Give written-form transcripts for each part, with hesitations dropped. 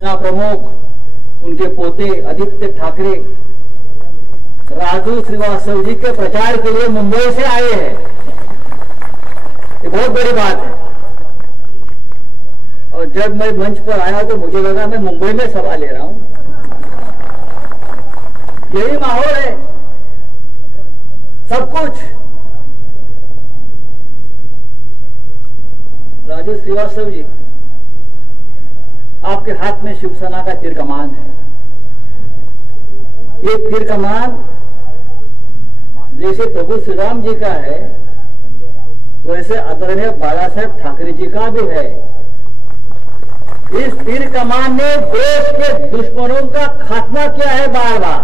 प्रमुख उनके पोते आदित्य ठाकरे राजू श्रीवास्तव जी के प्रचार के लिए मुंबई से आए हैं। ये बहुत बड़ी बात है। और जब मैं मंच पर आया तो मुझे लगा मैं मुंबई में सभा ले रहा हूं। यही माहौल है, सब कुछ। राजू श्रीवास्तव जी, आपके हाथ में शिवसेना का तीर कमान है। ये तीर कमान जैसे प्रभु श्री राम जी का है, वैसे आदरणीय बाला साहेब ठाकरे जी का भी है। इस तीर कमान ने देश के दुश्मनों का खात्मा किया है बार बार।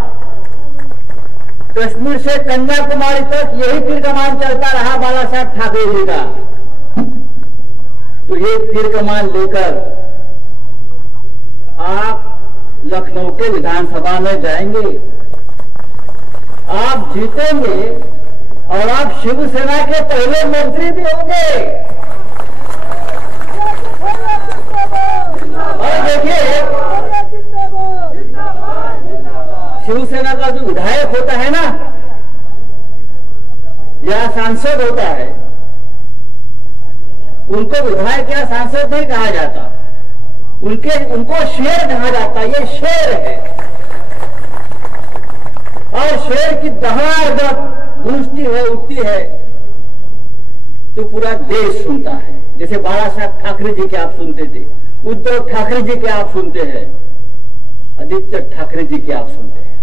कश्मीर से कन्याकुमारी तक यही तीर कमान चलता रहा बाला साहेब ठाकरे जी का। तो ये तीर कमान लेकर आप लखनऊ के विधानसभा में जाएंगे, आप जीतेंगे और आप शिवसेना के पहले मंत्री भी होंगे। और देखिए, शिवसेना का जो विधायक होता है ना या सांसद होता है, उनको विधायक या सांसद नहीं कहा जाता, उनको शेर कहा जाता। ये शेर है। और शेर की दहाड़ जब गूंजती है, उठती है, तो पूरा देश सुनता है। जैसे बाला साहब ठाकरे जी के आप सुनते थे, उद्धव ठाकरे जी के आप सुनते हैं, आदित्य ठाकरे जी के आप सुनते हैं।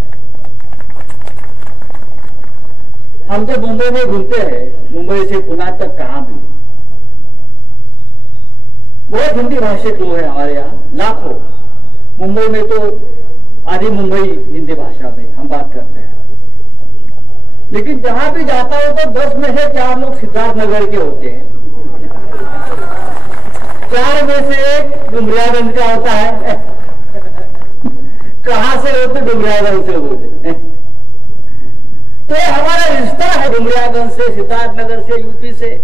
हम जब मुंबई में घूमते हैं, मुंबई से पुणे तक कहां भी, बहुत हिंदी भाषिक लोग हैं हमारे यहाँ, लाखों। मुंबई में तो आधी मुंबई हिंदी भाषा में हम बात करते हैं। लेकिन जहां भी जाता हो तो 10 में से 4 लोग सिद्धार्थनगर के होते हैं, 4 में से 1 डुमरियागंज का होता है। कहां से होते? डुमरियागंज से होते। तो ये हमारा रिश्ता है डुमरियागंज से, सिद्धार्थनगर से, यूपी से।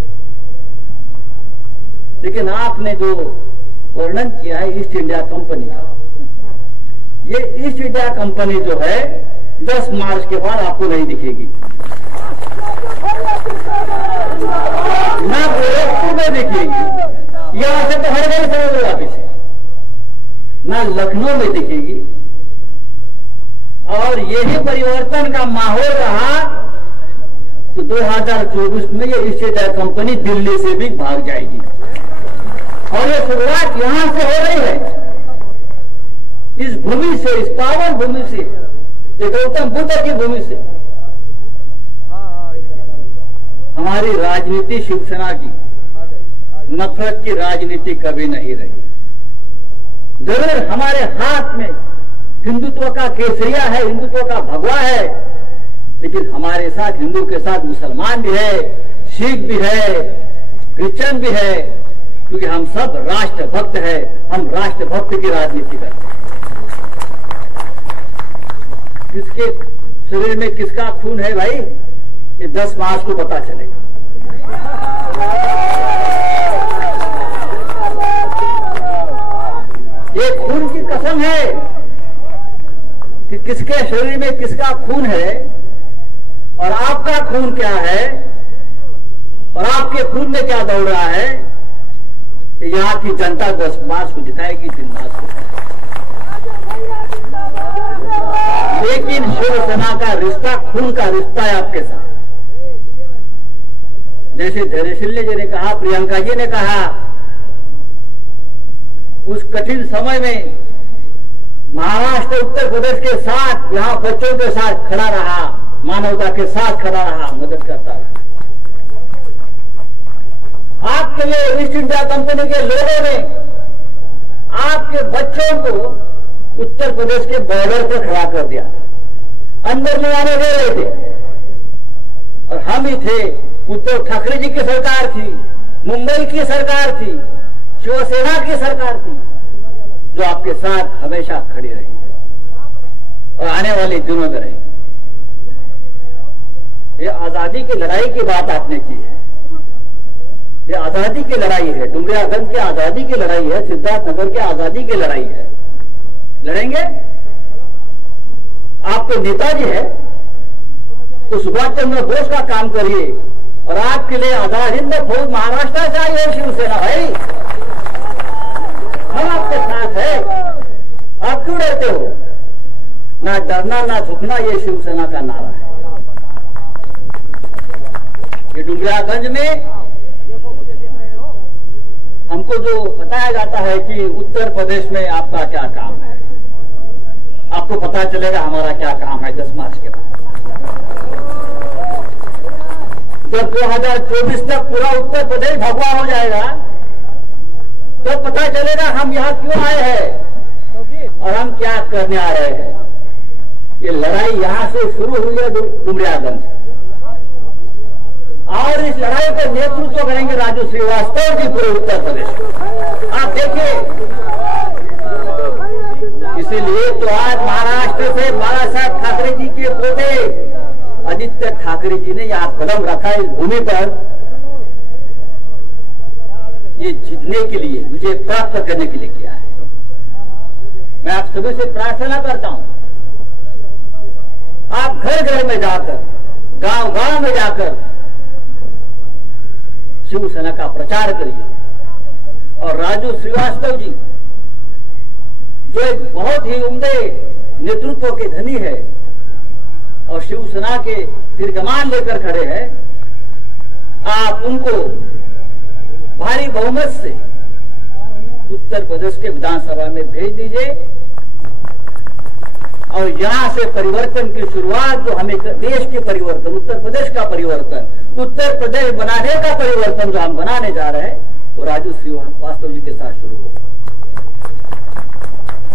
लेकिन आपने जो वर्णन किया है ईस्ट इंडिया कंपनी का, ये ईस्ट इंडिया कंपनी जो है 10 मार्च के बाद आपको नहीं दिखेगी। ना गोरखपुर में दिखेगी, यहां से तो हर गई समझ लो पीछे, ना लखनऊ में दिखेगी। और यही परिवर्तन का माहौल रहा तो 2024 में ये ईस्ट इंडिया कंपनी दिल्ली से भी भाग जाएगी। और ये शुरुआत यहां से हो रही है, इस भूमि से, इस पावन भूमि से, ये गौतम बुद्ध की भूमि से। हमारी राजनीति शिवसेना की नफरत की राजनीति कभी नहीं रही। जरूर हमारे हाथ में हिंदुत्व का केसरिया है, हिंदुत्व का भगवा है, लेकिन हमारे साथ हिंदू के साथ मुसलमान भी है, सिख भी है, क्रिश्चियन भी है, क्योंकि हम सब राष्ट्रभक्त है। हम राष्ट्रभक्त की राजनीति करते हैं। किसके शरीर में किसका खून है भाई, ये 10 मार्च को पता चलेगा। ये खून की कसम है कि किसके शरीर में किसका खून है और आपका खून क्या है और आपके खून में क्या दौड़ रहा है, यहां की जनता 10 मार्च को दिखाएगी, 3 मार्च को। लेकिन शिवसेना का रिश्ता खून का रिश्ता है आपके साथ। जैसे धैर्यशील जी ने कहा, प्रियंका जी ने कहा, उस कठिन समय में महाराष्ट्र उत्तर प्रदेश के साथ, यहां बच्चों के साथ खड़ा रहा, मानवता के साथ खड़ा रहा, मदद करता रहा। आपके लिए ईस्ट इंडिया कंपनी के लोगों ने आपके बच्चों को उत्तर प्रदेश के बॉर्डर पर खड़ा कर दिया, अंदर नहीं आने दे रहे थे। और हम ही थे, उद्धव ठाकरे जी की सरकार थी, मुंबई की सरकार थी, शिवसेना की सरकार थी, जो आपके साथ हमेशा खड़ी रही और आने वाले दिनों में रही। ये आजादी की लड़ाई की बात आपने की है, ये आजादी की लड़ाई है, डुमरियागंज की आजादी की लड़ाई है, सिद्धार्थनगर की आजादी की लड़ाई है। करेंगे? आप तो नेताजी है, तो सुभाष चंद्र बोस का काम करिए और आपके लिए आजाद हिंद फौज महाराष्ट्र से आई है शिवसेना। भाई हम आपके साथ है, आप क्यों डरते हो? ना डरना ना झुकना, ये शिवसेना का नारा है। ये डुमरियागंज में हमको जो बताया जाता है कि उत्तर प्रदेश में आपका क्या काम है, आपको पता चलेगा हमारा क्या काम है 10 मार्च के बाद। जब 2024 तक पूरा उत्तर प्रदेश भगवा हो जाएगा, तो पता चलेगा हम यहां क्यों आए हैं और हम क्या करने आ रहे हैं। ये लड़ाई यहां से शुरू हुई है डुमरियागंज, और इस लड़ाई का नेतृत्व करेंगे राजू श्रीवास्तव जी पूरे उत्तर प्रदेश। आप देखिए, इसीलिए तो आज महाराष्ट्र से बाला साहब ठाकरे जी के पोते आदित्य ठाकरे जी ने यहां कदम रखा इस भूमि पर, ये जीतने के लिए, विजय प्राप्त करने के लिए किया है। मैं आप सभी से प्रार्थना करता हूं, आप घर घर में जाकर, गांव गांव में जाकर शिवसेना का प्रचार करिए। और राजू श्रीवास्तव जी जो एक बहुत ही उम्दे नेतृत्व के धनी है और शिवसेना के दीर्घमान लेकर खड़े हैं, आप उनको भारी बहुमत से उत्तर प्रदेश के विधानसभा में भेज दीजिए और यहां से परिवर्तन की शुरुआत, जो हमें देश के परिवर्तन, उत्तर प्रदेश का परिवर्तन, उत्तर प्रदेश बनाने का परिवर्तन जो हम बनाने जा रहे हैं, वो राजू श्रीवास्तव जी के साथ शुरू होगा।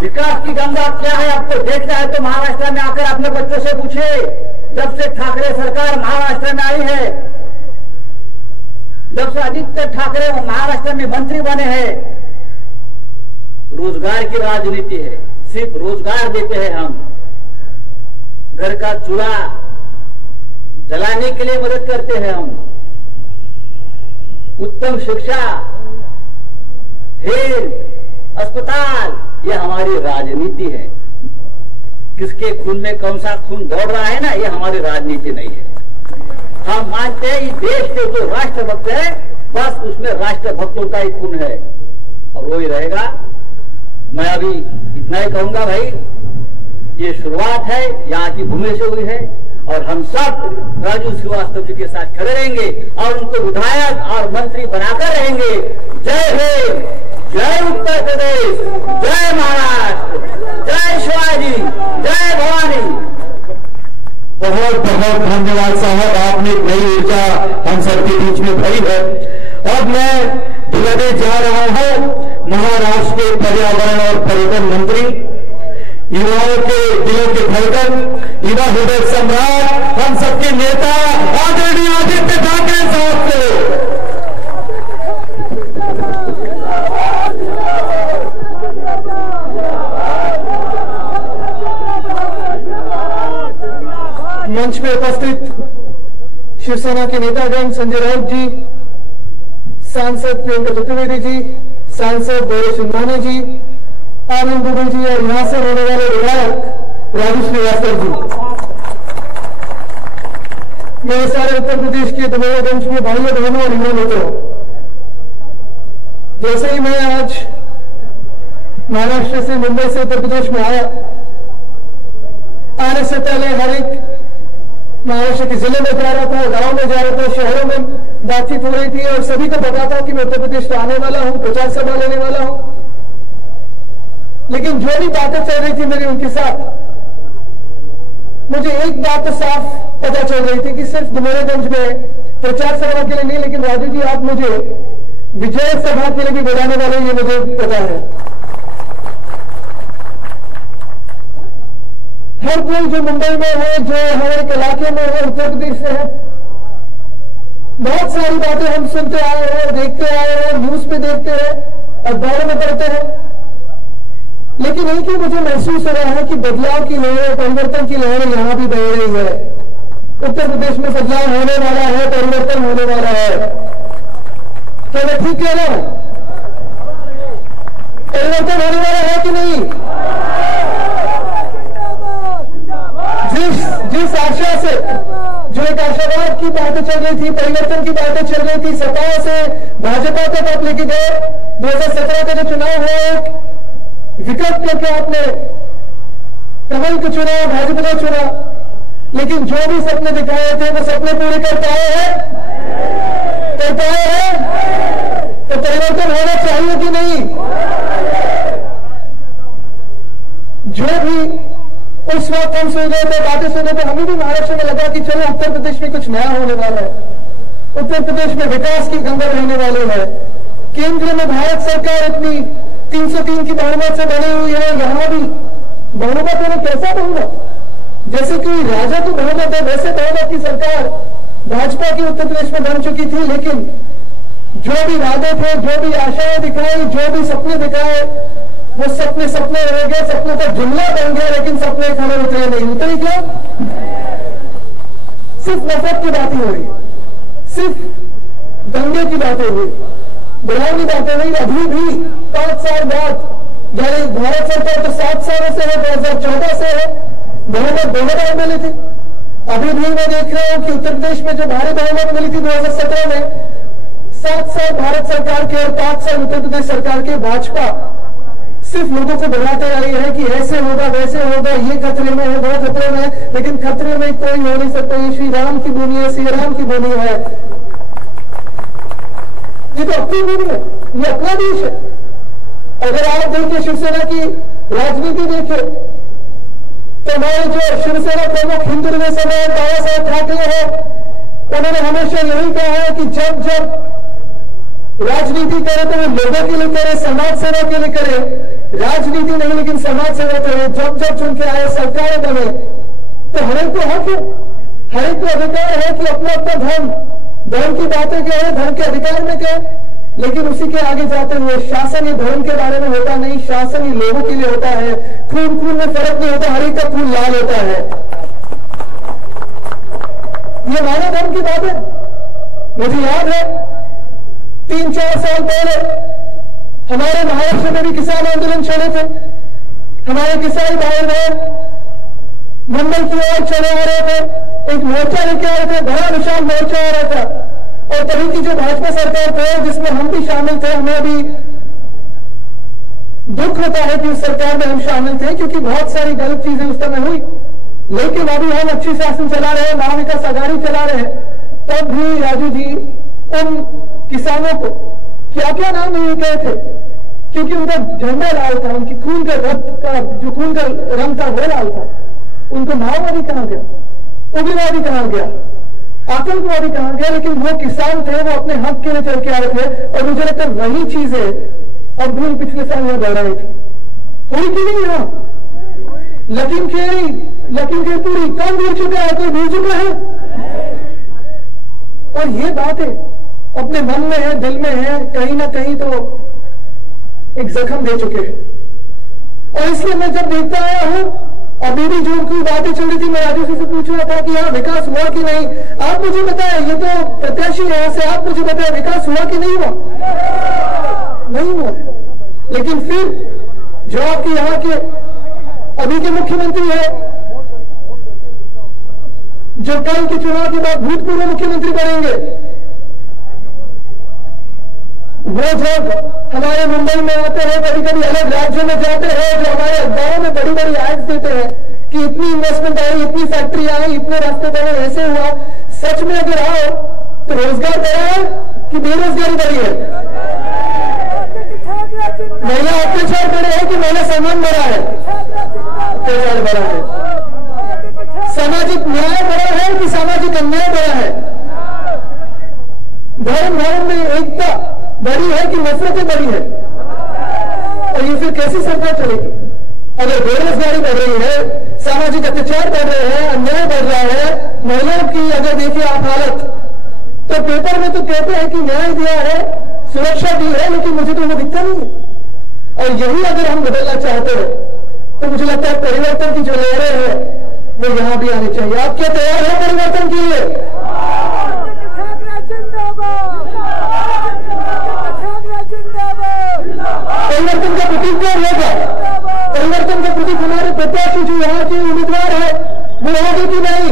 विकास की गंगा क्या है आपको देखना है तो महाराष्ट्र में आकर अपने बच्चों से पूछिए। जब से ठाकरे सरकार महाराष्ट्र में आई है, जब से आदित्य ठाकरे महाराष्ट्र में मंत्री बने हैं, रोजगार की राजनीति है, सिर्फ रोजगार देते हैं हम, घर का चूल्हा जलाने के लिए मदद करते हैं हम, उत्तम शिक्षा, हेल्थ, अस्पताल, ये हमारी राजनीति है। किसके खून में कौन सा खून दौड़ रहा है ना, ये हमारी राजनीति नहीं है। हम मानते हैं इस देश के जो राष्ट्रभक्त है, बस उसमें राष्ट्रभक्तों का ही खून है और वो ही रहेगा। मैं अभी इतना ही कहूंगा भाई, ये शुरुआत है, यहाँ की भूमि से हुई है और हम सब राजू श्रीवास्तव जी के साथ खड़े रहेंगे और उनको विधायक और मंत्री बनाकर रहेंगे। जय हिंद, जय उत्तर प्रदेश, जय महाराष्ट्र, जय शिवाजी, जय भवानी। बहुत बहुत धन्यवाद साहब, आपने नई ऊर्जा हम सबके बीच में भरी है। अब मैं बुलाने जा रहा हूं महाराष्ट्र के पर्यावरण और पर्यटन मंत्री, युवाओं के दिलों के धड़कन, युवा हृदय सम्राट, हम सबके नेता आदरणीय आदित्य ठाकरे साहब को। मंच में उपस्थित शिवसेना के नेतागण संजय राउत जी, सांसद प्रियंका चतुर्वेदी जी, सांसद गौरव सिंघानी जी, आनंद दुबे जी और यहां से होने वाले विधायक राजू श्रीवास्तव जी, मेरे सारे उत्तर प्रदेश के डुमरियागंज में भाइयों बहनों और युवा मित्रों, जैसे ही मैं आज महाराष्ट्र से मुंबई से उत्तर प्रदेश में आया, आने से पहले हर एक महाराष्ट्र के जिले में जा रहा था, गांव में जा रहा था, शहरों में बातचीत हो रही थी और सभी को पता था कि मैं उत्तर प्रदेश में आने वाला हूं, प्रचार सभा लेने वाला हूं। लेकिन जो भी बातें चल रही थी मेरी उनके साथ, मुझे एक बात तो साफ पता चल रही थी कि सिर्फ डुमरियागंज में प्रचार सभा के लिए नहीं, लेकिन राजू जी आप मुझे विजय सभा के लिए भी बुलाने वाले, ये मुझे पता है। हर कोई जो मुंबई में है, जो हमारे इलाके में है, उत्तर प्रदेश से है, बहुत सारी बातें हम सुनते आए हैं, देखते आए हैं, न्यूज पे देखते हैं, अखबारों में पढ़ते हैं, लेकिन एक ही मुझे महसूस हो रहा है कि बदलाव की लहरें, परिवर्तन की लहरें यहां भी बह रही है। उत्तर प्रदेश में बदलाव होने वाला है, परिवर्तन होने वाला है। क्या मैं ठीक कह रहा हूं? परिवर्तन होने वाला है कि नहीं? परिवर्तन की बातें चल रही थी, सपा से भाजपा तक आप लेके गए। 2017 का जो चुनाव हुआ, एक विकल्प करके आपने कमल को चुना, भाजपा को चुना, लेकिन जो भी सपने दिखाए थे वो सपने पूरे कर पाए हैं? कर पाए हैं? तो परिवर्तन होना चाहिए कि नहीं? जो भी उस वक्त हम सुन रहे थे, बातें सुन रहे थे, हमें भी महाराष्ट्र में लगा कि चलो उत्तर प्रदेश में कुछ नया होने वाला है, उत्तर प्रदेश में विकास की गंगा बहने वाली है, केंद्र में भारत सरकार इतनी 303 की बहुमत से बनी हुई है, यहां भी बहुमत होना कैसा बहुमत? जैसे कि राजा तो बहुमत है, वैसे बहुमत की सरकार भाजपा की उत्तर प्रदेश में बन चुकी थी। लेकिन जो भी वादे थे, जो भी आशाएं दिखाई, जो भी सपने दिखाए, वो सपने सपने रह गए, सपनों का जुमला बन गया, लेकिन सपने खड़े उतरे नहीं। उतरे क्या? सिर्फ नफरत की बातें हो रही, सिर्फ दंगे की बातें हुई, डरावनी बातें हुई। अभी भी 5 साल बाद, यानी भारत सरकार तो 7 सालों से है, 2014 से है, बहुमत 2 बार मिली थी। अभी भी मैं देख रहा हूं कि उत्तर प्रदेश में जो भारी बहुमत मिली थी 2017 में, 7 साल भारत सरकार के और 5 साल उत्तर प्रदेश सरकार के भाजपा सिर्फ लोगों को बताते रही है कि ऐसे होगा, वैसे होगा, ये खतरे में है, वो खतरे में है, लेकिन खतरे में कोई हो नहीं सकता। ये श्री राम की भूमि है, श्री राम की भूमि है, ये तो अपनी भूमि है, ये अपना देश है। अगर आप देखिए शिवसेना की राजनीति देखें, तो हमारे जो शिवसेना प्रमुख हिंदू समय बाबा साहेब ठाकरे हैं, उन्होंने हमेशा यही कहा है कि जब जब राजनीति करे तो वो लोगों के लिए करे, समाज सेवा के लिए करे, राजनीति नहीं लेकिन समाज सेवा करे। जब जब चुन के आए, सरकारें बने, तो हर एक को हक है, हर एक को अधिकार है कि अपना अपना धर्म की बातें कहे, धर्म के अधिकार में कहे, लेकिन उसी के आगे जाते हुए शासन ये धर्म के बारे में होता नहीं, शासन ये लोगों के लिए होता है। खून खून में फर्क नहीं होता, हर एक का खून लाल होता है। ये मानव धर्म की बात है। मुझे याद है 3-4 साल पहले हमारे महाराष्ट्र में भी किसान आंदोलन चले थे। हमारे किसान भाई बहन मुंबई की ओर चले आ रहे थे, एक मोर्चा लेके आ रहे थे, बड़ा विशाल मोर्चा आ रहा था। और तभी की जो भाजपा सरकार थे, जिसमें हम भी शामिल थे, हमें अभी दुख होता है कि उस सरकार में हम शामिल थे, क्योंकि बहुत सारी गलत चीजें उस समय हुई। लेकिन अभी हम अच्छी शासन चला रहे हैं, महाविकास आघाड़ी चला रहे हैं। तब भी राजू जी उन किसानों को क्या क्या नाम नहीं कहे थे, क्योंकि उनका झंडा लाल था, उनकी खून का रक्त का जो खून का रंग था वो लाल था। उनको माओवादी कहा गया, उग्रवादी कहा गया, आतंकवादी कहा गया, लेकिन वो किसान थे, वो अपने हक के लिए चल के आ रहे थे। और मुझे लगता है वही चीजें अब भी पिछले साल में बढ़ रही थी। हुई कि नहीं? यहां लखीमपुरी कौन भूल चुका है? कोई भूल चुका है? और ये बातें अपने मन में है, दिल में है, कहीं ना कहीं तो एक जख्म दे चुके हैं। और इसलिए मैं जब देखता आया हूं, अभी भी जो उनकी बातें चल रही थी, मैं राजू जी से पूछ रहा था कि यहाँ विकास हुआ कि नहीं। आप मुझे बताएं, ये तो प्रत्याशी है यहाँ से, आप मुझे बताएं विकास हुआ कि नहीं हुआ? नहीं हुआ। लेकिन फिर जो आपके यहाँ के अभी के मुख्यमंत्री है, जो कल के चुनाव के बाद भूतपूर्व मुख्यमंत्री बनेंगे, वो जब हमारे मुंबई में आते हैं, कभी कभी अलग राज्यों में जाते हैं, जो हमारे अखबारों में बड़ी बड़ी एड्स देते हैं कि इतनी इन्वेस्टमेंट आई, इतनी फैक्ट्री आई, इतने रास्ते बने, ऐसे हुआ। सच में अगर आओ तो रोजगार बढ़ा है कि बेरोजगारी बढ़ी है? महिला अत्याचार बढ़े है कि महिला सम्मान बढ़ा है? अत्याचार बढ़ा है। सामाजिक न्याय बढ़ा है कि सामाजिक अन्याय बढ़ा है? धर्म में एकता बढ़ी है कि नफरतें बढ़ी है? और ये फिर कैसी सरकार चलेगी? अगर बेरोजगारी बढ़ रही है, सामाजिक अत्याचार बढ़ रहे हैं, अन्याय बढ़ रहा है, महिलाओं की अगर देखिए आप हालत, तो पेपर में तो कहते हैं कि न्याय दिया है, सुरक्षा दी है, लेकिन मुझे तो वो दिखता नहीं है। और यही अगर हम बदलना चाहते हैं तो मुझे लगता है परिवर्तन की जो लहरें हैं वो यहां भी आनी चाहिए। आप क्या तैयार हैं परिवर्तन के लिए? परिवर्तन का प्रतीक कौन होगा? परिवर्तन का प्रतीक हमारे प्रत्याशी जो यहाँ के उम्मीदवार है वो होगी कि नहीं?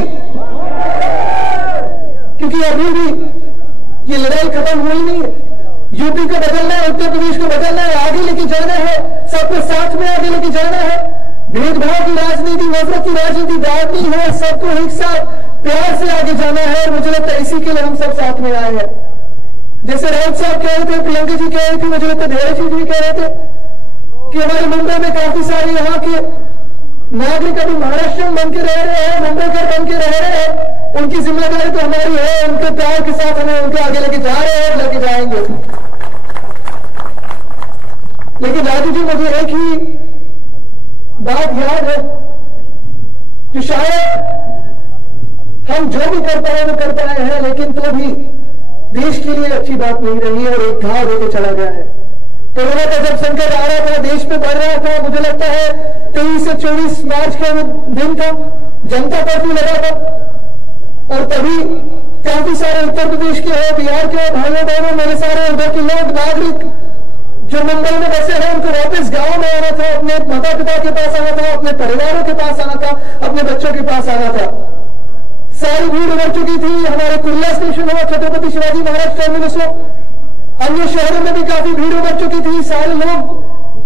क्योंकि अभी भी में आगे लेके जाना है। भेदभाव की राजनीति, नफरत की राजनीति बात नहीं है, सबको एक साथ प्यार से आगे जाना है। और मुझे लगता है इसी के लिए हम सब साथ में आए हैं। जैसे राउत साहब कह रहे थे, प्रियंका जी कह रही थी, मुझे लगता है धैर्य जी भी कह रहे थे कि हमारे मुंबई में काफी सारे यहाँ के नागरिक अभी महाराष्ट्र बन के रह रहे हैं, मुंबईकर बन के रह रहे हैं। उनकी जिम्मेदारी तो हमारी है, उनके प्यार के साथ हमें उनके आगे लेके जा रहे हैं और लेके जाएंगे। लेकिन राजू जी, मुझे एक ही बात याद है कि शायद हम जो भी कर पाए वो कर पाए हैं, लेकिन तो भी देश के लिए अच्छी बात नहीं रही है और एक घाव होकर चला गया है। कोरोना का जब संकट आ रहा था, देश पे बढ़ रहा था, मुझे लगता है 23 से 24 मार्च का दिन था, जनता कर्फ्यू लगा था और तभी काफी सारे उत्तर प्रदेश के हो, बिहार के हो, भाइयों बहनों, मेरे सारे उधर के लोग, नागरिक जो मुंबई में बसे हैं, उनको वापस गांव में आना था, अपने माता पिता के पास आना था, अपने परिवारों के पास आना था, अपने बच्चों के पास आना था। सारी भीड़ उमड़ चुकी थी। हमारे कुर्ला स्टेशन हो, छत्रपति शिवाजी महाराज टर्मिनस हो, अन्य शहरों में भी काफी भीड़ उमड़ चुकी थी। सारे लोग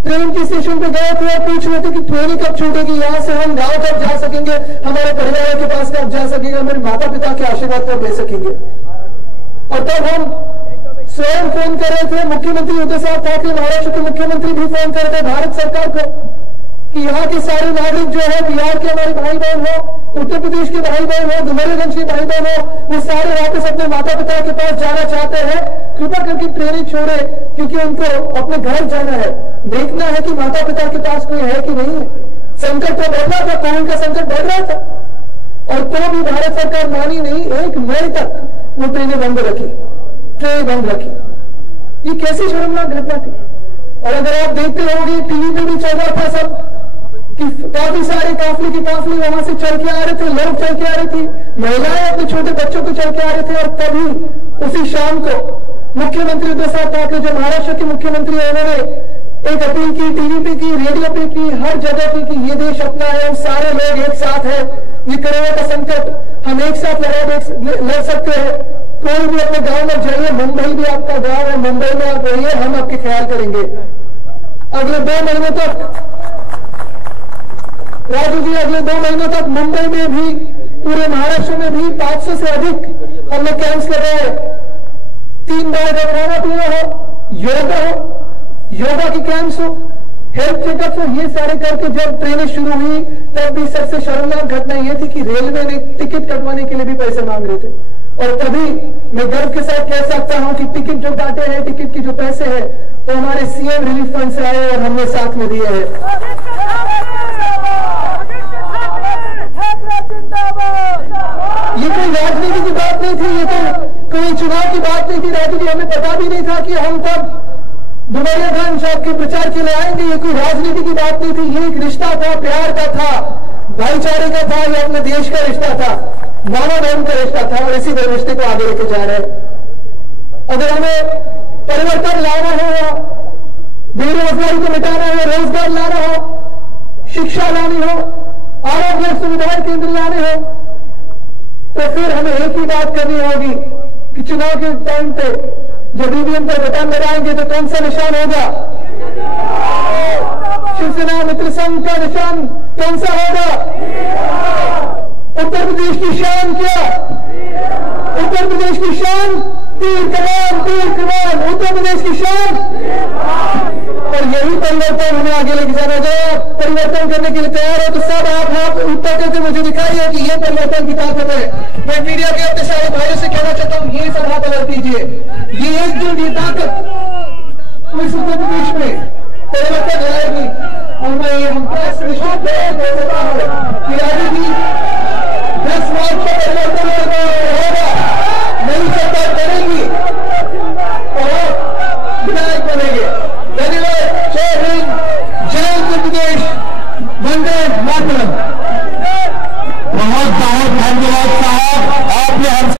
ट्रेन के स्टेशन पे गए थे और पूछ रहे थे कि ट्रेन कब छूटेगी, यहां से हम गांव कब जा सकेंगे, हमारे परिवारों के पास कब जा सकेंगे, हमारे माता पिता के आशीर्वाद कब ले सकेंगे। और तब हम स्वयं फोन कर रहे थे, मुख्यमंत्री उद्धव साहब ठाकरे, महाराष्ट्र के मुख्यमंत्री भी फोन कर रहे थे भारत सरकार को कि यहाँ के सारे नागरिक जो है, बिहार के हमारे भाई बहन हो, उत्तर प्रदेश के भाई बहन हो, डुमरियागंज के भाई बहन हो, वो सारे वापस अपने माता पिता के पास जाना चाहते हैं। कृपा करके ट्रेनें छोड़े, क्योंकि उनको अपने घर जाना है, देखना है कि माता पिता के पास कोई है कि नहीं है। संकट तो बढ़ रहा था, कोविड का संकट बढ़ रहा था और तो भी भारत सरकार मानी नहीं। 1 मई तक वो ट्रेनें बंद रखी, ट्रेन बंद रखी। ये कैसी शर्मनाक घटना थी। और अगर आप देखते होंगे, टीवी पे भी चल रहा था सब कि काफी सारे काफले की काफले वहां से चल के आ रहे थे, लोग चल के आ रही थी, महिलाएं अपने छोटे बच्चों को चल के आ रहे थे। और तभी उसी शाम को मुख्यमंत्री उद्धव साहब ठाकरे, जो महाराष्ट्र के मुख्यमंत्री है, उन्होंने एक अपील की, टीवी पे की, रेडियो पे की, हर जगह की कि ये देश अपना है, हम सारे लोग एक साथ हैं, ये कोरोना का संकट हम एक साथ लड़ सकते हैं। कोई भी अपने गांव में जाइए, मुंबई भी आपका गांव है, मुंबई में आप रहिए, हम आपके ख्याल करेंगे। अगले 2 महीनों तक राजू जी, अगले 2 महीनों तक मुंबई में भी, पूरे महाराष्ट्र में भी 500 से अधिक हम लोग कैंप्स कर रहे हैं। 3 बार का खाना पीना हो, योगा की कैंप्स हो, हेल्थ चेकअप हो, ये सारे करके जब ट्रेनें शुरू हुई तब भी सबसे शर्मनाक घटना ये थी कि रेलवे ने टिकट कटवाने के लिए भी पैसे मांग रहे थे। और तभी मैं गर्व के साथ कह सकता हूं कि टिकट जो काटे हैं, टिकट के जो पैसे हैं, वो हमारे सीएम रिलीफ फंड से आए और हमने साथ में दिए हैं। ये कोई राजनीति की बात नहीं थी, ये तो कोई चुनाव की बात नहीं थी राजू जी। हमें पता भी नहीं था कि हम तब डुमरियागंज आपके प्रचार के लिए आएंगे। ये कोई राजनीति की बात नहीं थी, ये एक रिश्ता था, प्यार का था, भाईचारे का था, ये अपने देश का रिश्ता था, मानव धर्म का रिश्ता था और इसी रिश्ते को आगे लेके जा रहे हैं। अगर हमें परिवर्तन लाना हो या बेरोजगारी को मिटाना हो, रोजगार लाना हो, शिक्षा लानी हो, आरोग्य सुविधा केंद्र लाने हो, तो फिर हमें एक ही बात करनी होगी कि चुनाव के टाइम पे जब ईवीएम पर बटन दबाएंगे तो कौन सा निशान होगा? शिवसेना मित्र संघ का निशान कौन सा होगा? उत्तर प्रदेश की शान क्या? उत्तर प्रदेश की शान तीर कमान, उत्तर प्रदेश की शान। और यही परिवर्तन हमें आगे लेके जाना है। परिवर्तन करने के लिए तैयार है तो सब आप उत्तर करके मुझे दिखाइए कि ये परिवर्तन की ताकत है। मैं मीडिया के अपने सारे भाइयों से कहना चाहता हूं, ये सभा बदल कीजिए, ये एकजुट, ये ताकत